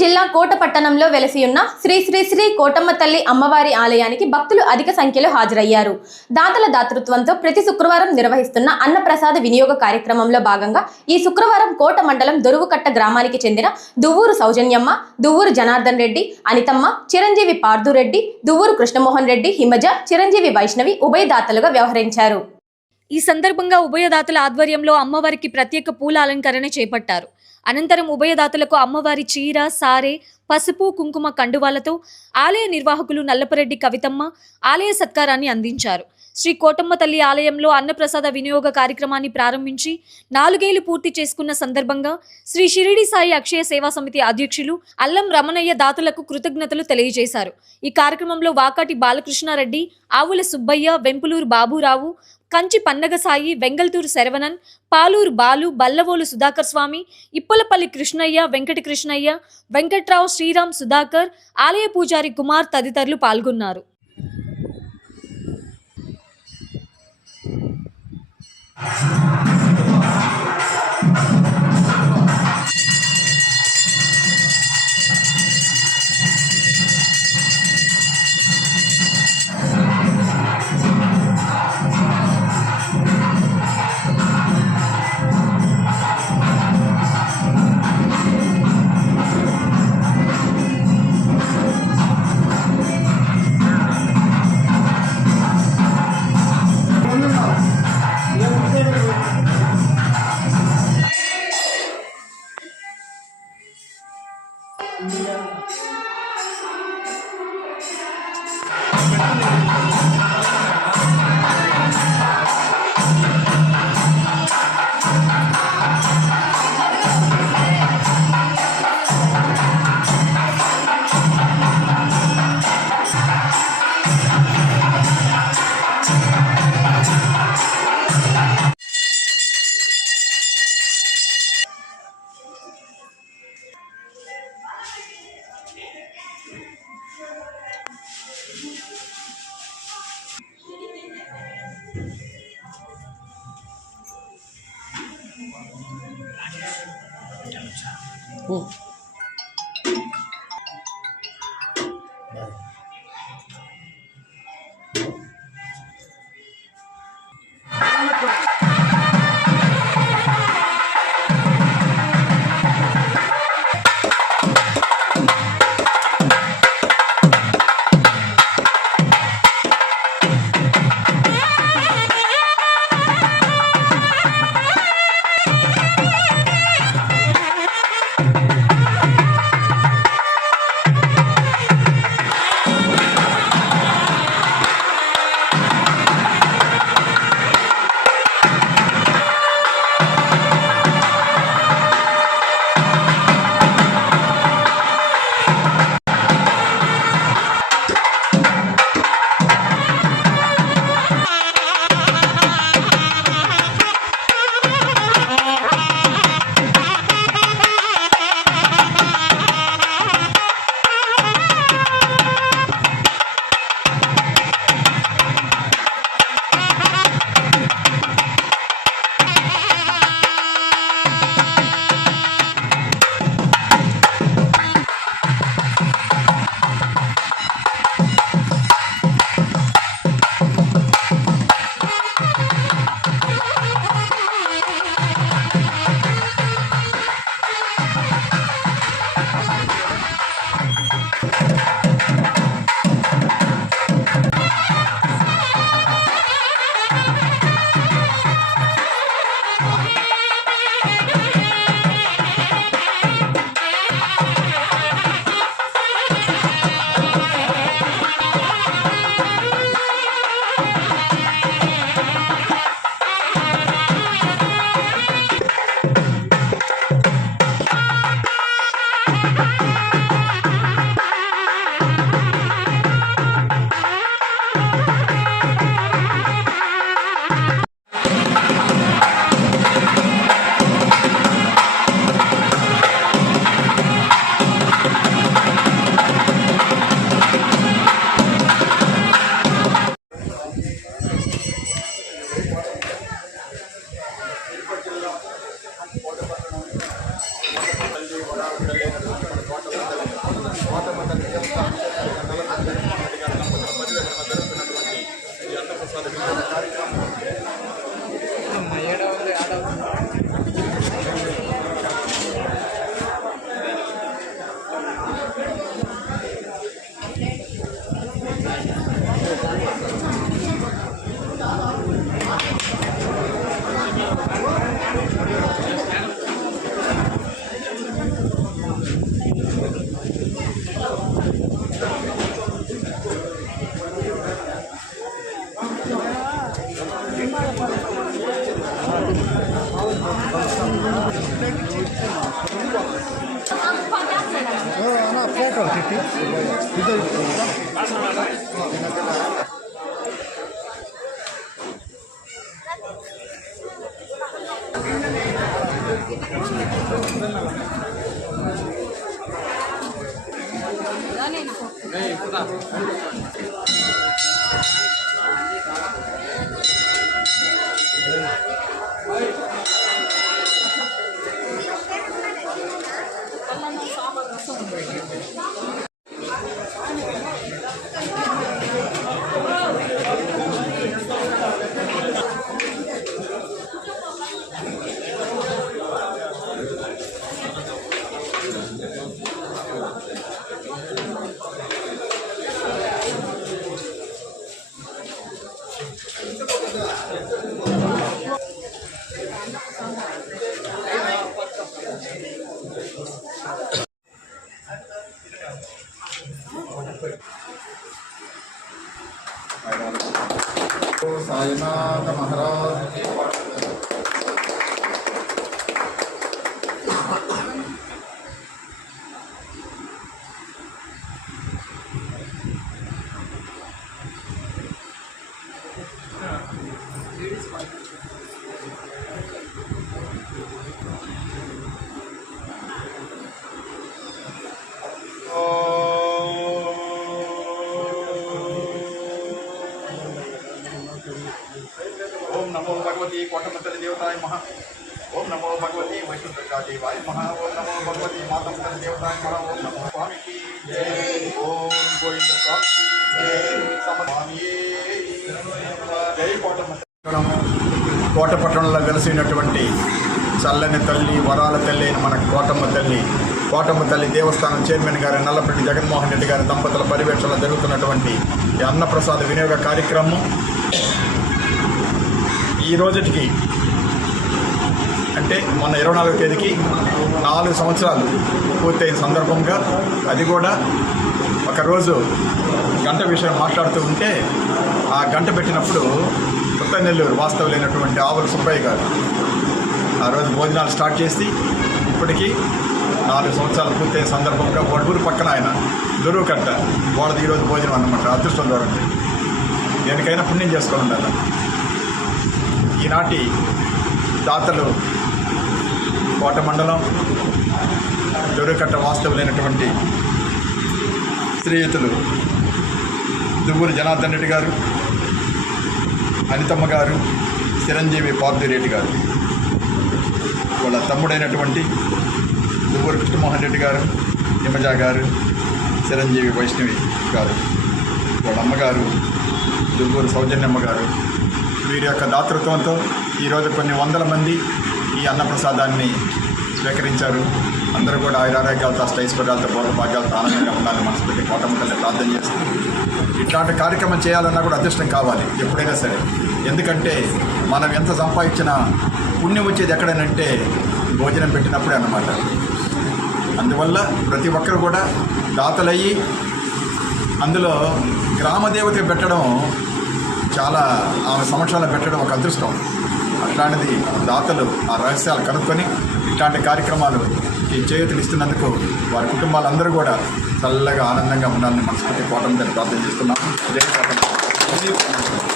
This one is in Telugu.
జిల్లా కోట పట్టణంలో వెలసియున్న శ్రీ శ్రీ శ్రీ కోటమ్మ తల్లి అమ్మవారి ఆలయానికి భక్తులు అధిక సంఖ్యలో హాజరయ్యారు. దాతల దాతృత్వంతో ప్రతి శుక్రవారం నిర్వహిస్తున్న అన్నప్రసాద వినియోగ కార్యక్రమంలో భాగంగా ఈ శుక్రవారం కోట మండలం దొరువుకట్ట గ్రామానికి చెందిన దువ్వూరు సౌజన్యమ్మ, దువ్వూరు జనార్దన్ రెడ్డి, అనితమ్మ, చిరంజీవి పార్దురెడ్డి, దువ్వూరు కృష్ణమోహన్ రెడ్డి, హిమజ, చిరంజీవి వైష్ణవి ఉభయదాతలుగా వ్యవహరించారు. ఈ సందర్భంగా ఉభయదాతల ఆధ్వర్యంలో అమ్మవారికి ప్రత్యేక పూల అలంకరణ చేపట్టారు. అనంతరం ఉభయదాతలకు అమ్మవారి చీర, సారె, పసుపు, కుంకుమ కండువాలతో ఆలయ నిర్వాహకులు నల్లపరెడ్డి కవితమ్మ ఆలయ సత్కారాన్ని అందించారు. శ్రీ కోటమ్మ తల్లి ఆలయంలో అన్నప్రసాద వినియోగ కార్యక్రమాన్ని ప్రారంభించి 4 ఏళ్లు పూర్తి చేసుకున్న సందర్భంగా శ్రీ షిరిడి సాయి అక్షయ సేవా సమితి అధ్యక్షులు అల్లం రమణయ్య దాతలకు కృతజ్ఞతలు తెలియజేశారు. ఈ కార్యక్రమంలో వాకాటి బాలకృష్ణారెడ్డి, ఆవుల సుబ్బయ్య, వెంపులూరు బాబురావు, కంచి పన్నగ సాయి, వెంగల్తూరు శరవణన్, పాలూరు బాలు, బల్లవోలు సుధాకర్ స్వామి, ఇప్పలపల్లి కృష్ణయ్య, వెంకట కృష్ణయ్య, వెంకట్రావు, శ్రీరామ్, సుధాకర్, ఆలయ పూజారి కుమార్ తదితరులు పాల్గొన్నారు. కోటమ్మ తల్లి దేవస్థానం జరుగుతున్నటువంటి ఈ అన్నప్రసాద వినియోగ కార్యక్రమం సాయినాథ మహారాజ్ ఓం నమో భగవతి కోటమ్మ తల్లి దేవతాయ మహా ఓం నమో భగవతి వైష్ణవ దేవాయ మహా ఓం నమో భగవతి మాతమ్మ తల్లి దేవతాయ మహా ఓం నమో స్వామికి జై ఓం గోవింద స్వామికి జై స్వామియే జై కోటమ్మ. కోట పట్టణంలో వెలసినటువంటి చల్లని తల్లి వరాల తల్లి అయిన మన కోటమ్మ తల్లి దేవస్థానం చైర్మన్ గారు నల్లపల్లి జగన్మోహన్ రెడ్డి గారి దంపతుల పర్యవేక్షణలో జరుగుతున్నటువంటి ఈ అన్నప్రసాద వినియోగ కార్యక్రమం ఈ రోజుకి అంటే మొన్న 24వ తేదీకి 4 సంవత్సరాలు పూర్తయిన సందర్భంగా అది కూడా ఒకరోజు గంట విషయం మాట్లాడుతూ ఉంటే ఆ గంట పెట్టినప్పుడు కొత్తనెల్లూరు వాస్తవులైనటువంటి ఆవుల సుబ్బయ్య గారు ఆ రోజు భోజనాలు స్టార్ట్ చేసి ఇప్పటికీ 4 సంవత్సరాలు పూర్తయిన సందర్భంగా ఊరు పక్కన ఆయన దొరువుకట్ట వాళ్ళది ఈరోజు భోజనం అన్నమాట. అదృష్టం ద్వారా దేనికైనా పుణ్యం చేసుకొని ఉండాలి. ఈనాటి దాతలు కోట మండలం దొరుకట్ట వాస్తవులైనటువంటి శ్రీయుతులు దువ్వూరు జనార్దన్ రెడ్డి గారు, అనితమ్మ గారు, చిరంజీవి పార్థిరెడ్డి గారు, వాళ్ళ తమ్ముడైనటువంటి దువ్వూరు కృష్ణమోహన్ రెడ్డి గారు, నిమజా గారు, చిరంజీవి వైష్ణవి గారు, వాళ్ళ అమ్మగారు దువ్వూరు సౌజన్యమ్మ గారు, వీరి యొక్క దాతృత్వంతో ఈరోజు కొన్ని వందల మంది ఈ అన్నప్రసాదాన్ని స్వీకరించారు. అందరూ కూడా ఆయురారోగ్యాలతో అష్టైశ్వర్యాలతో పూర్వ భాగ్యాలతో ఆనందంగా ఉండాలని మనసుపెట్టి కోటమ్మ తల్లి ప్రార్థన చేస్తూ ఇట్లాంటి కార్యక్రమం చేయాలన్నా కూడా అదృష్టం కావాలి ఎప్పుడైనా సరే. ఎందుకంటే మనం ఎంత సంపాదించినా పుణ్యం వచ్చేది ఎక్కడనంటే భోజనం పెట్టినప్పుడే అన్నమాట. అందువల్ల ప్రతి ఒక్కరు కూడా దాతలయ్యి అందులో గ్రామదేవత పెట్టడం చాలా ఆమె సమక్షంలో పెట్టడం ఒక అదృష్టం. అట్లాంటిది దాతలు ఆ రహస్యాలు కనుక్కొని ఇట్లాంటి కార్యక్రమాలు ఈ చేతులు ఇస్తున్నందుకు వారి కుటుంబాలందరూ కూడా చల్లగా ఆనందంగా ఉండాలని మనస్ఫూర్తి కోటమ్మ తల్లి ప్రార్థన చేస్తున్నాం. జై కోటమ్మ.